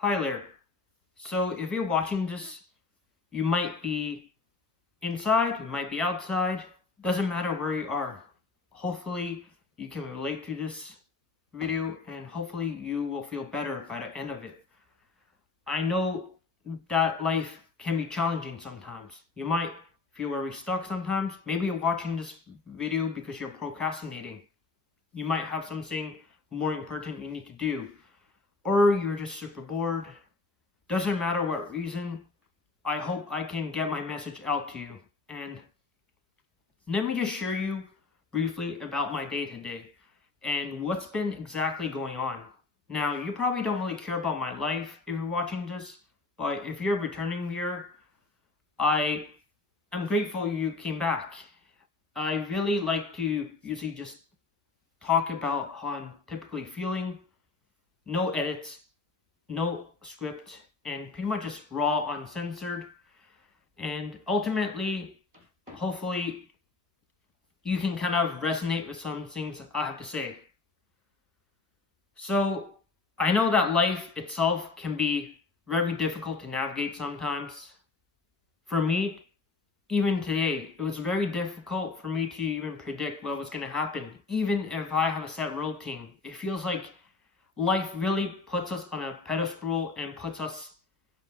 Hi there. So, if you're watching this, you might be inside, you might be outside, doesn't matter where you are. Hopefully, you can relate to this video and hopefully you will feel better by the end of it. I know that life can be challenging sometimes. You might feel very stuck sometimes. Maybe you're watching this video because you're procrastinating. You might have something more important you need to do, or you're just super bored. Doesn't matter what reason, I hope I can get my message out to you. And let me just share you briefly about my day today and what's been exactly going on. Now, you probably don't really care about my life if you're watching this, but if you're a returning viewer, I am grateful you came back. I really like to usually just talk about how I'm typically feeling, no edits, no script, and pretty much just raw, uncensored. And ultimately, hopefully, you can kind of resonate with some things I have to say. So, I know that life itself can be very difficult to navigate sometimes. For me, even today, it was very difficult for me to even predict what was going to happen. Even if I have a set routine, it feels like life really puts us on a pedestal and puts us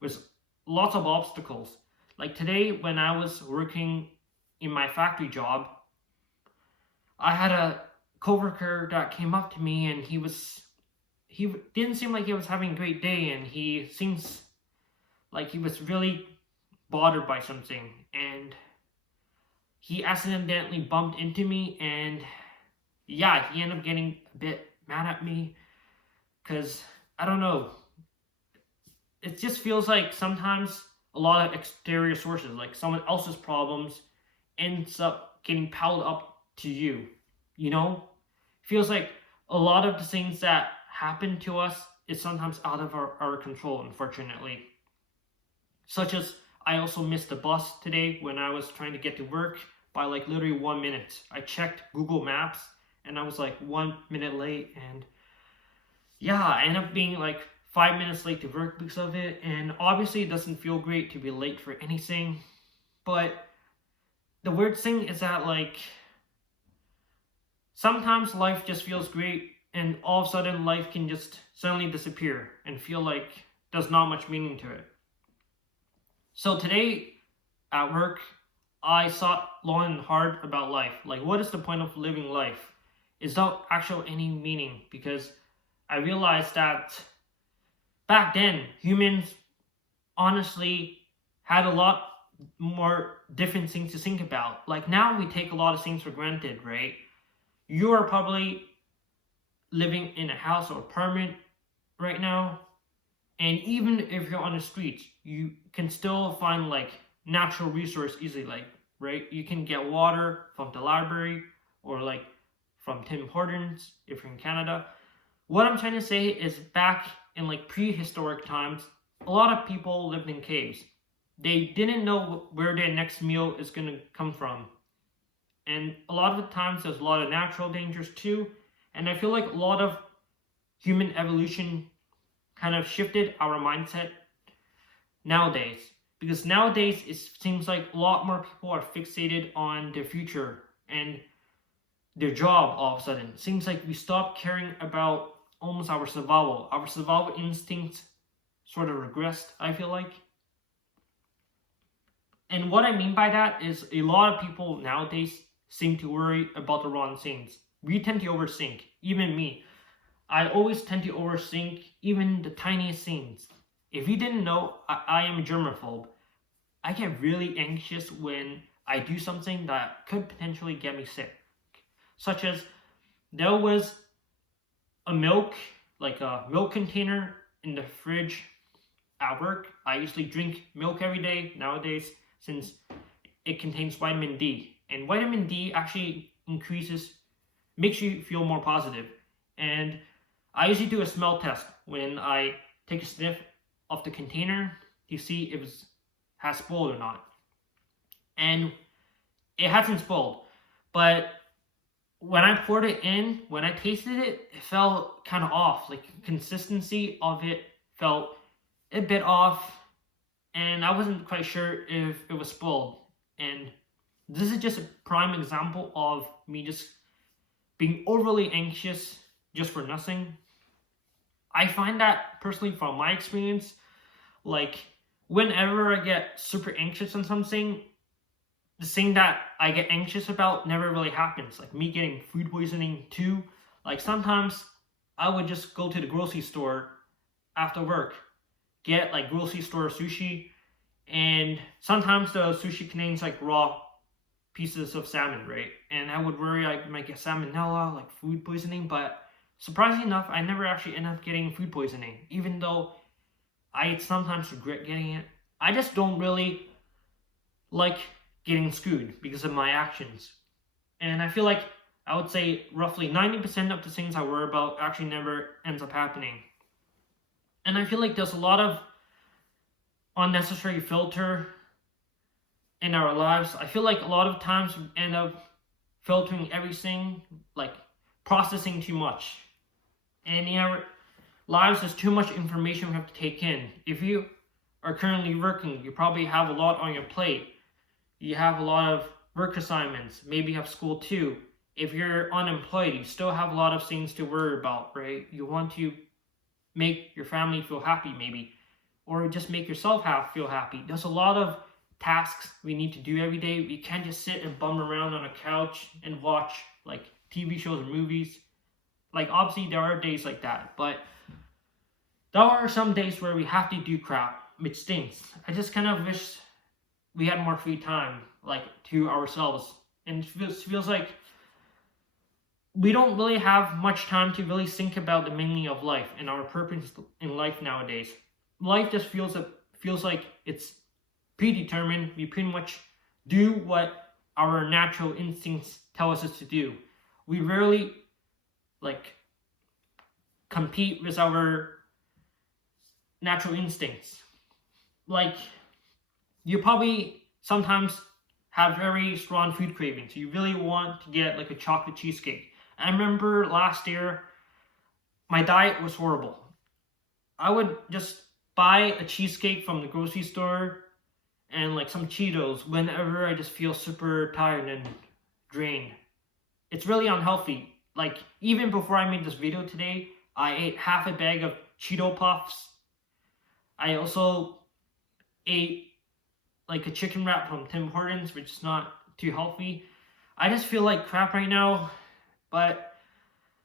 with lots of obstacles. Like today, when I was working in my factory job, I had a coworker that came up to me and he didn't seem like he was having a great day, and he seems like he was really bothered by something, and he accidentally bumped into me, and yeah, he ended up getting a bit mad at me because I don't know, it just feels like sometimes a lot of exterior sources, like someone else's problems, ends up getting piled up to you. You know, feels like a lot of the things that happen to us is sometimes out of our control, unfortunately. Such as I also missed the bus today when I was trying to get to work by like literally 1 minute. I checked Google Maps and I was like 1 minute late, and yeah, I ended up being like 5 minutes late to work because of it. And obviously, it doesn't feel great to be late for anything. But the weird thing is that, like, sometimes life just feels great, and all of a sudden, life can just suddenly disappear and feel like there's not much meaning to it. So today at work, I thought long and hard about life. Like, what is the point of living life? Is there actual any meaning? Because I realized that back then, humans honestly had a lot more different things to think about. Like now, we take a lot of things for granted, right? You are probably living in a house or apartment right now, and even if you're on the streets, you can still find like natural resource easily. Like, right, you can get water from the library or like from Tim Hortons if you're in Canada. What I'm trying to say is back in like prehistoric times, a lot of people lived in caves. They didn't know where their next meal is going to come from. And a lot of the times there's a lot of natural dangers too. And I feel like a lot of human evolution kind of shifted our mindset nowadays. Because nowadays it seems like a lot more people are fixated on their future and their job all of a sudden. It seems like we stop caring about almost our survival. Our survival instincts sort of regressed, I feel like. And what I mean by that is a lot of people nowadays seem to worry about the wrong things. We tend to overthink, even me. I always tend to overthink even the tiniest things. If you didn't know, I am a germaphobe. I get really anxious when I do something that could potentially get me sick. Such as there was a milk, like a milk container in the fridge at work. I usually drink milk every day nowadays since it contains vitamin D. And vitamin D actually makes you feel more positive. And I usually do a smell test when I take a sniff of the container to see if it has spoiled or not. And it hasn't spoiled. But when I poured it in, when I tasted it, it felt kind of off. Like consistency of it felt it bit off, and I wasn't quite sure if it was spoiled. And this is just a prime example of me just being overly anxious just for nothing. I find that personally from my experience, like whenever I get super anxious on something, the thing that I get anxious about never really happens. Like me getting food poisoning too. Like sometimes I would just go to the grocery store after work, get like grocery store sushi, and sometimes the sushi contains like raw pieces of salmon, right? And I would worry I might get salmonella, like food poisoning, but surprisingly enough, I never actually end up getting food poisoning, even though I sometimes regret getting it. I just don't really like getting screwed because of my actions. And I feel like I would say roughly 90% of the things I worry about actually never ends up happening. And I feel like there's a lot of unnecessary filter in our lives. I feel like a lot of times we end up filtering everything, like processing too much. And in our lives, there's too much information we have to take in. If you are currently working, you probably have a lot on your plate. You have a lot of work assignments. Maybe you have school too. If you're unemployed, you still have a lot of things to worry about, right? You want to make your family feel happy, maybe, or just make yourself feel happy. There's a lot of tasks we need to do every day. We can't just sit and bum around on a couch and watch like TV shows or movies. Like obviously there are days like that, but there are some days where we have to do crap, which stinks. I just kind of wish we had more free time, like to ourselves, and it feels like we don't really have much time to really think about the meaning of life and our purpose in life nowadays. Life just feels like it's predetermined. We pretty much do what our natural instincts tell us to do. We rarely like compete with our natural instincts. Like you probably sometimes have very strong food cravings. You really want to get like a chocolate cheesecake. I remember last year my diet was horrible. I would just buy a cheesecake from the grocery store and like some Cheetos whenever I just feel super tired and drained. It's really unhealthy. Like even before I made this video today, I ate half a bag of Cheeto Puffs. I also ate like a chicken wrap from Tim Hortons, which is not too healthy. I just feel like crap right now, but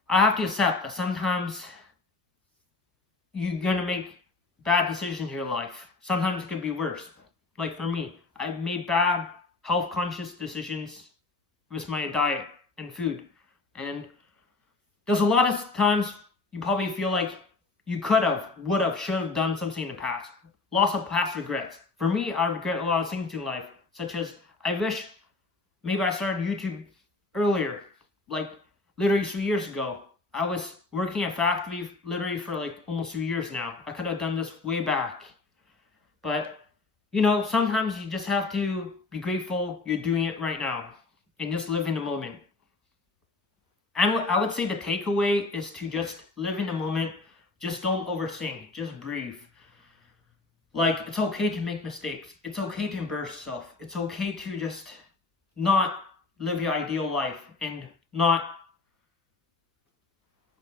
I have to accept that sometimes you're gonna make bad decisions in your life. Sometimes it could be worse. Like for me, I made bad health conscious decisions with my diet and food. And there's a lot of times you probably feel like you could have, would have, should have done something in the past. Lots of past regrets. For me, I regret a lot of things in life, such as I wish maybe I started YouTube earlier, like literally 3 years ago. I was working at factory literally for like almost 3 years now. I could have done this way back. But, you know, sometimes you just have to be grateful you're doing it right now and just live in the moment. And what I would say the takeaway is to just live in the moment. Just don't overthink. Just breathe. Like, it's okay to make mistakes. It's okay to embarrass yourself. It's okay to just not live your ideal life and not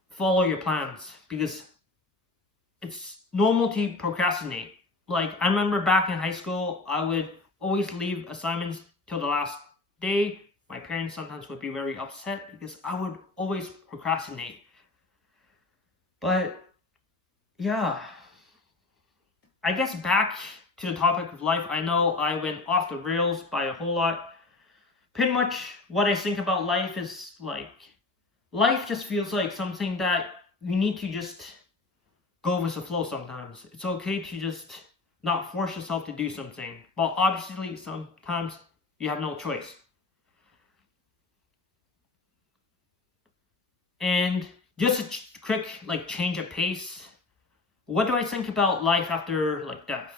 follow your plans, because it's normal to procrastinate. Like, I remember back in high school, I would always leave assignments till the last day. My parents sometimes would be very upset because I would always procrastinate. But yeah, I guess back to the topic of life. I know I went off the rails by a whole lot. Pretty much what I think about life is like, life just feels like something that you need to just go with the flow sometimes. It's okay to just not force yourself to do something. But obviously, sometimes you have no choice. And just a quick like change of pace. What do I think about life after like death?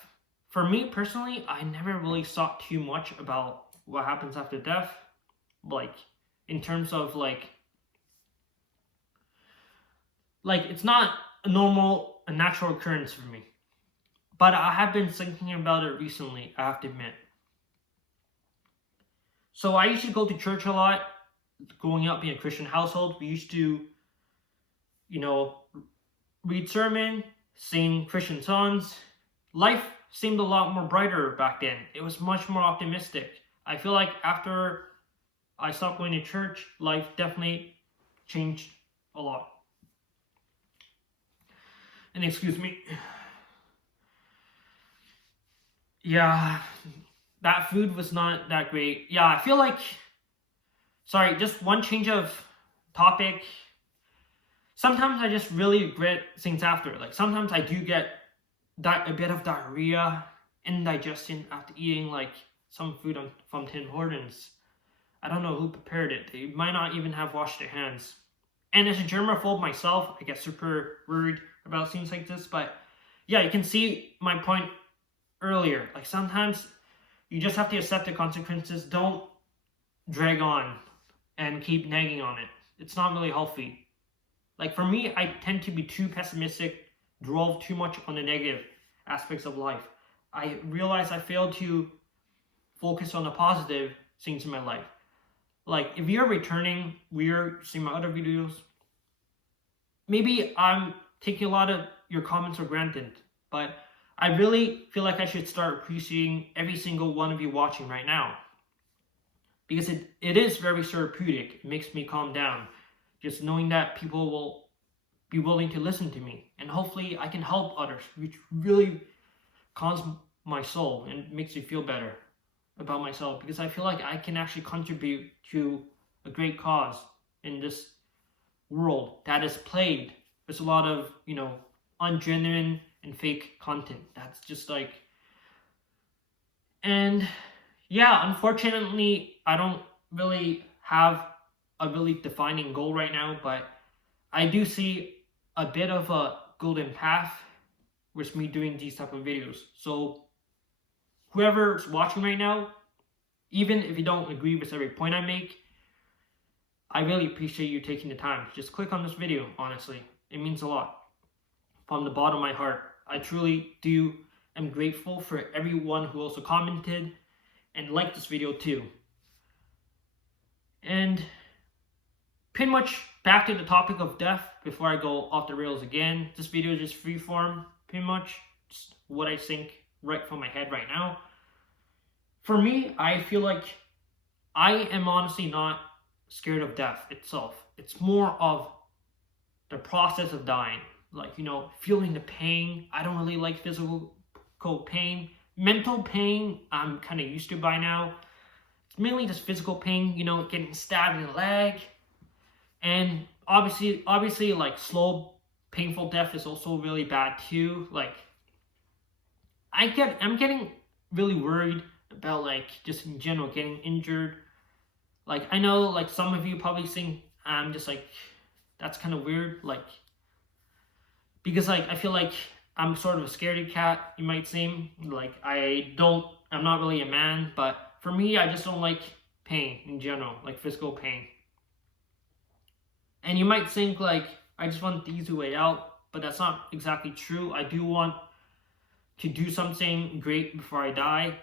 For me personally, I never really thought too much about what happens after death. Like in terms of like it's not a natural occurrence for me. But I have been thinking about it recently, I have to admit. So I used to go to church a lot. Growing up in a Christian household, we used to, you know, read sermon, sing Christian songs. Life seemed a lot more brighter back then. It was much more optimistic. I feel like after I stopped going to church, life definitely changed a lot. And excuse me. Yeah, that food was not that great. Yeah, I feel like, sorry, just one change of topic. Sometimes I just really regret things after. Like sometimes I do get a bit of diarrhea, indigestion after eating like some food from Tim Hortons. I don't know who prepared it. They might not even have washed their hands. And as a germaphobe myself, I get super worried about things like this. But yeah, you can see my point earlier. Like sometimes you just have to accept the consequences. Don't drag on and keep nagging on it. It's not really healthy. Like for me, I tend to be too pessimistic, dwell too much on the negative aspects of life. I realize I fail to focus on the positive things in my life. Like if you're returning, we're seeing my other videos, maybe I'm taking a lot of your comments for granted, but I really feel like I should start appreciating every single one of you watching right now. Because it is very therapeutic. It makes me calm down. Just knowing that people will be willing to listen to me. And hopefully I can help others, which really calms my soul and makes me feel better about myself. Because I feel like I can actually contribute to a great cause in this world that is plagued with a lot of, ungenuine and fake content. That's just like, and yeah, unfortunately, I don't really have a really defining goal right now, but I do see a bit of a golden path with me doing these type of videos. So whoever's watching right now, even if you don't agree with every point I make, I really appreciate you taking the time. Just click on this video, honestly. It means a lot. From the bottom of my heart, I truly am grateful for everyone who also commented and liked this video too. And pretty much back to the topic of death before I go off the rails again. This video is just freeform, pretty much. Just what I think right from my head right now. For me, I feel like I am honestly not scared of death itself. It's more of the process of dying. Like, feeling the pain. I don't really like physical pain. Mental pain, I'm kind of used to by now. It's mainly just physical pain, getting stabbed in the leg. And obviously, like slow, painful death is also really bad too. Like, I'm getting really worried about like just in general getting injured. Like I know like some of you probably think I'm just like that's kind of weird. Like because like I feel like I'm sort of a scaredy cat. You might seem like I'm not really a man, but for me, I just don't like pain in general, like physical pain. And you might think like I just want the easy way out, but that's not exactly true. I do want to do something great before I die.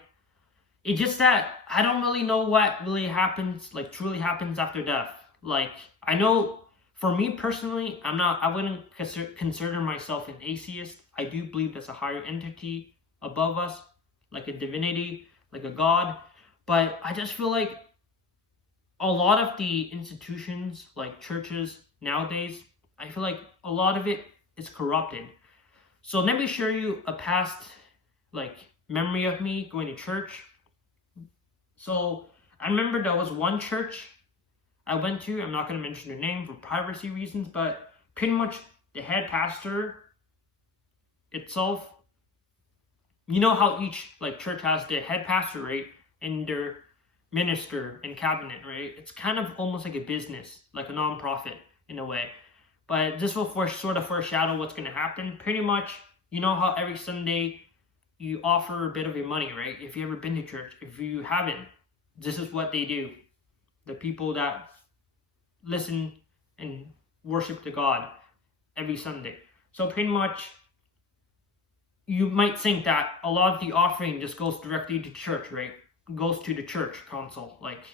It's just that I don't really know what really happens, like truly happens after death. Like I know for me personally, I wouldn't consider myself an atheist. I do believe there's a higher entity above us, like a divinity, like a god. But I just feel like a lot of the institutions, like churches nowadays, I feel like a lot of it is corrupted. So let me show you a past, like, memory of me going to church. So I remember there was one church I went to. I'm not going to mention the name for privacy reasons, but pretty much the head pastor itself, you know how each like church has their head pastor, right, and their minister and cabinet, right? It's kind of almost like a business, like a non-profit in a way. But this will sort of foreshadow what's going to happen. Pretty much, you know how every Sunday you offer a bit of your money, right? If you ever been to church, if you haven't, this is what they do. The people that listen and worship to God every Sunday. So pretty much, you might think that a lot of the offering just goes directly to church, right? Goes to the church console. Like,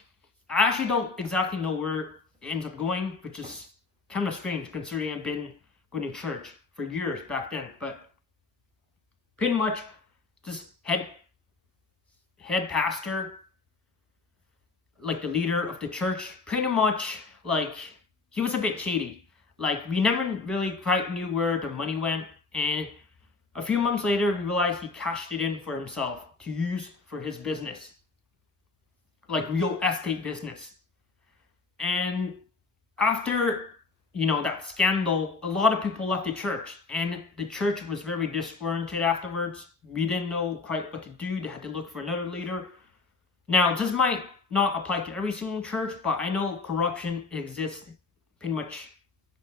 I actually don't exactly know where it ends up going, which is kind of strange considering I've been going to church for years back then. But pretty much, just head pastor, like the leader of the church, pretty much like he was a bit shady. Like, we never really quite knew where the money went, and a few months later we realized he cashed it in for himself to use for his business, like real estate business. And after that scandal, a lot of people left the church, and the church was very disoriented afterwards. We didn't know quite what to do. They had to look for another leader. Now, this might not apply to every single church, but I know corruption exists, pretty much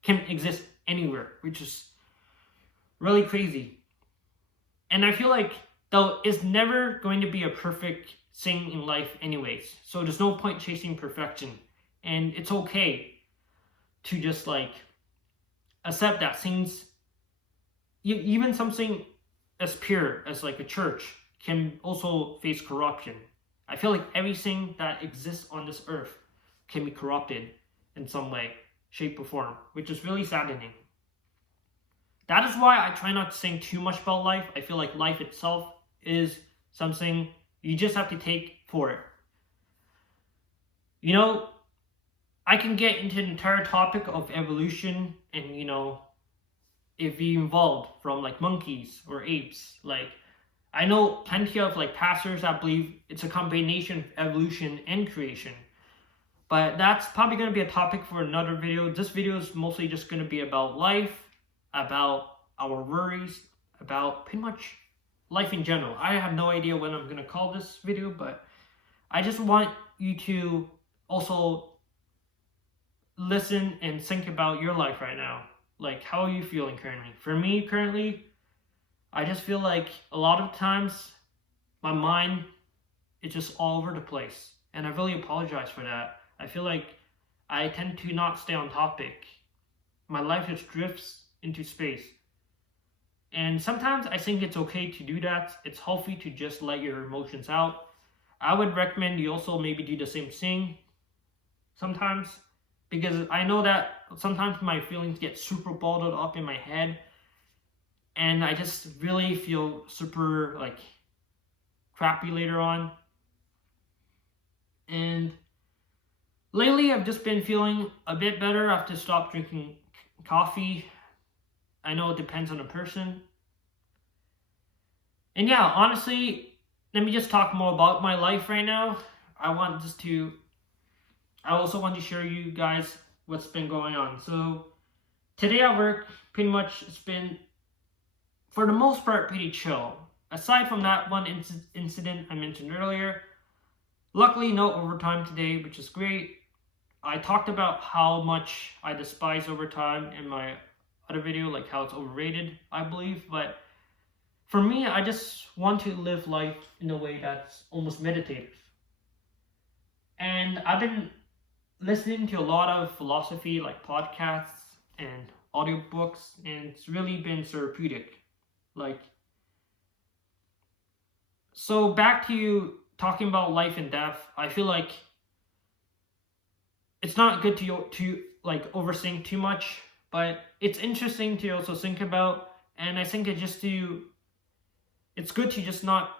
can exist anywhere, which is really crazy. And I feel like, though, it's never going to be a perfect thing in life anyways, so there's no point chasing perfection, and it's okay to just like accept that things, even something as pure as like a church, can also face corruption. I feel like everything that exists on this earth can be corrupted in some way, shape, or form, which is really saddening. That is why I try not to think too much about life. I feel like life itself is something you just have to take for it. I can get into an entire topic of evolution and, if we evolved from like monkeys or apes. Like, I know plenty of like pastors that believe it's a combination of evolution and creation. But that's probably going to be a topic for another video. This video is mostly just going to be about life, about our worries, about pretty much life in general. I have no idea what I'm going to call this video, but I just want you to also listen and think about your life right now. Like, how are you feeling currently? For me, currently, I just feel like a lot of times my mind is just all over the place. And I really apologize for that. I feel like I tend to not stay on topic. My life just drifts into space. And sometimes I think it's okay to do that. It's healthy to just let your emotions out. I would recommend you also maybe do the same thing sometimes, because I know that sometimes my feelings get super bottled up in my head, and I just really feel super like crappy later on. And lately I've just been feeling a bit better after stop drinking coffee. I know it depends on the person. And yeah, honestly, let me just talk more about my life right now. I also want to share you guys what's been going on. So today at work, pretty much it's been, for the most part, pretty chill. Aside from that one incident I mentioned earlier, luckily no overtime today, which is great. I talked about how much I despise overtime in my other video, like how it's overrated, I believe. But for me, I just want to live life in a way that's almost meditative. And I've been listening to a lot of philosophy, like podcasts and audiobooks, and it's really been therapeutic. Like, so back to talking about life and death, I feel like it's not good to like overthink too much, but it's interesting to also think about. And I think it's good to just not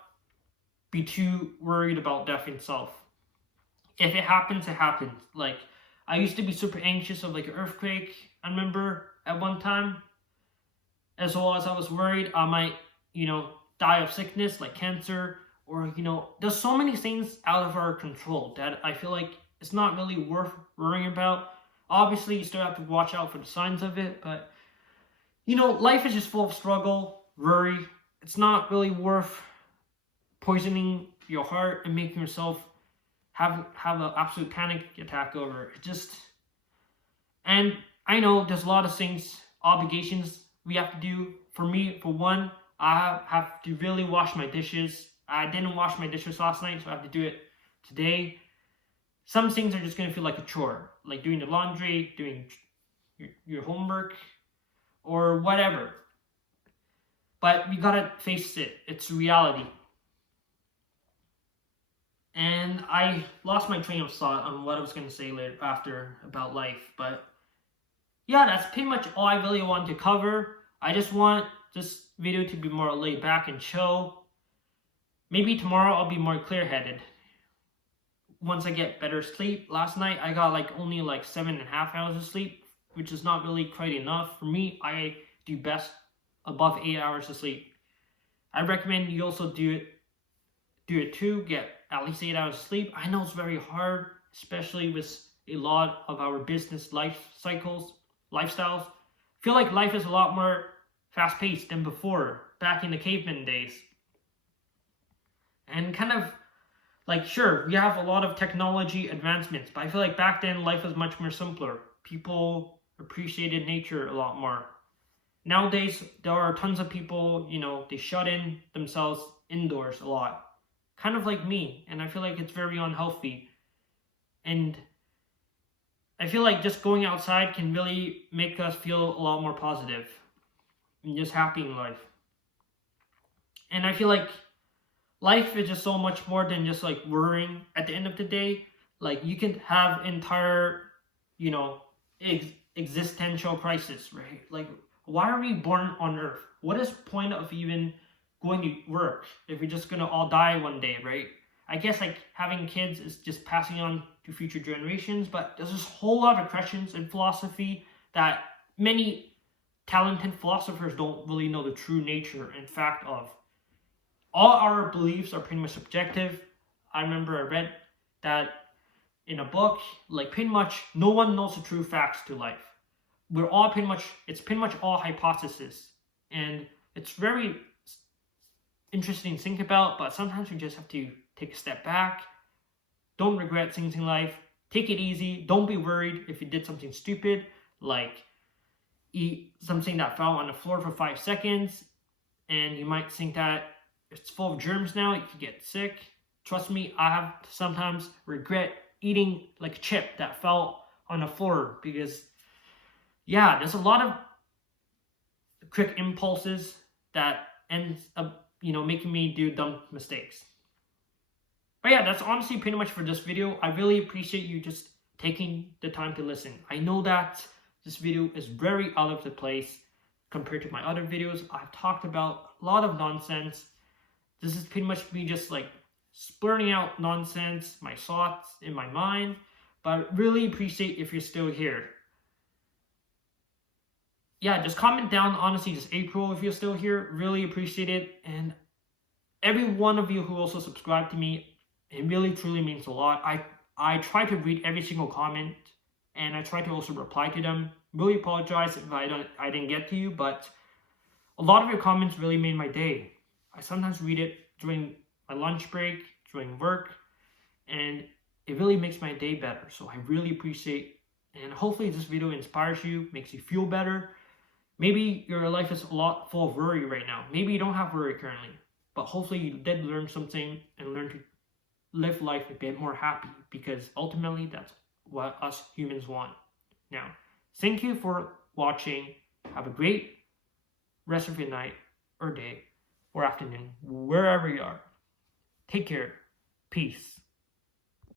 be too worried about death itself. If it happens, it happens. Like, I used to be super anxious of like an earthquake, I remember at one time, as well as I was worried I might, die of sickness like cancer, or, there's so many things out of our control that I feel like it's not really worth worrying about. Obviously, you still have to watch out for the signs of it, but, life is just full of struggle, worry. It's not really worth poisoning your heart and making yourself have an absolute panic attack over it. And I know there's a lot of things, obligations we have to do. For me, for one, I have to really wash my dishes. I didn't wash my dishes last night, so I have to do it today. Some things are just going to feel like a chore, like doing the laundry, doing your homework, or whatever. But we gotta face it. It's reality. And I lost my train of thought on what I was going to say later after about life. But yeah, that's pretty much all I really want to cover. I just want this video to be more laid back and chill. Maybe tomorrow I'll be more clear-headed. Once I get better sleep. Last night I got only 7.5 hours of sleep, which is not really quite enough. For me, I do best above 8 hours of sleep. I recommend you also do it too. Get at least 8 hours of sleep. I know it's very hard, especially with a lot of our business lifestyles. I feel like life is a lot more fast-paced than before, back in the caveman days. And kind of sure, we have a lot of technology advancements, but I feel like back then life was much more simpler. People appreciated nature a lot more. Nowadays, there are tons of people, they shut in themselves indoors a lot. Kind of like me, and I feel like it's very unhealthy. And I feel like just going outside can really make us feel a lot more positive and just happy in life. And I feel like life is just so much more than just worrying at the end of the day. You can have entire, existential crisis, right? Why are we born on Earth? What is the point of even going to work if we're just gonna all die one day, right? I guess having kids is just passing on to future generations, but there's this whole lot of questions in philosophy that many talented philosophers don't really know the true nature and fact of. All our beliefs are pretty much subjective. I remember I read that in a book, pretty much no one knows the true facts to life. It's pretty much all hypothesis. And it's very interesting to think about, but sometimes you just have to take a step back. Don't regret things in life. Take it easy. Don't be worried if you did something stupid, like eat something that fell on the floor for 5 seconds, and you might think that it's full of germs now, you could get sick. Trust me, I have sometimes regret eating a chip that fell on the floor because, yeah, there's a lot of quick impulses that ends up, making me do dumb mistakes. But yeah, that's honestly pretty much for this video. I really appreciate you just taking the time to listen. I know that this video is very out of the place compared to my other videos. I've talked about a lot of nonsense. This is pretty much me just splurting out nonsense, my thoughts in my mind. But I really appreciate if you're still here. Yeah, just comment down, honestly, just April if you're still here. Really appreciate it. And every one of you who also subscribed to me, it really truly means a lot. I try to read every single comment, and I try to also reply to them. Really apologize if I didn't get to you, but a lot of your comments really made my day. I sometimes read it during my lunch break, during work, and it really makes my day better. So I really appreciate, and hopefully this video inspires you, makes you feel better. Maybe your life is a lot full of worry right now. Maybe you don't have worry currently, but hopefully you did learn something and learn to live life a bit more happy, because ultimately that's what us humans want. Now, thank you for watching. Have a great rest of your night or day or afternoon, wherever you are. Take care. Peace.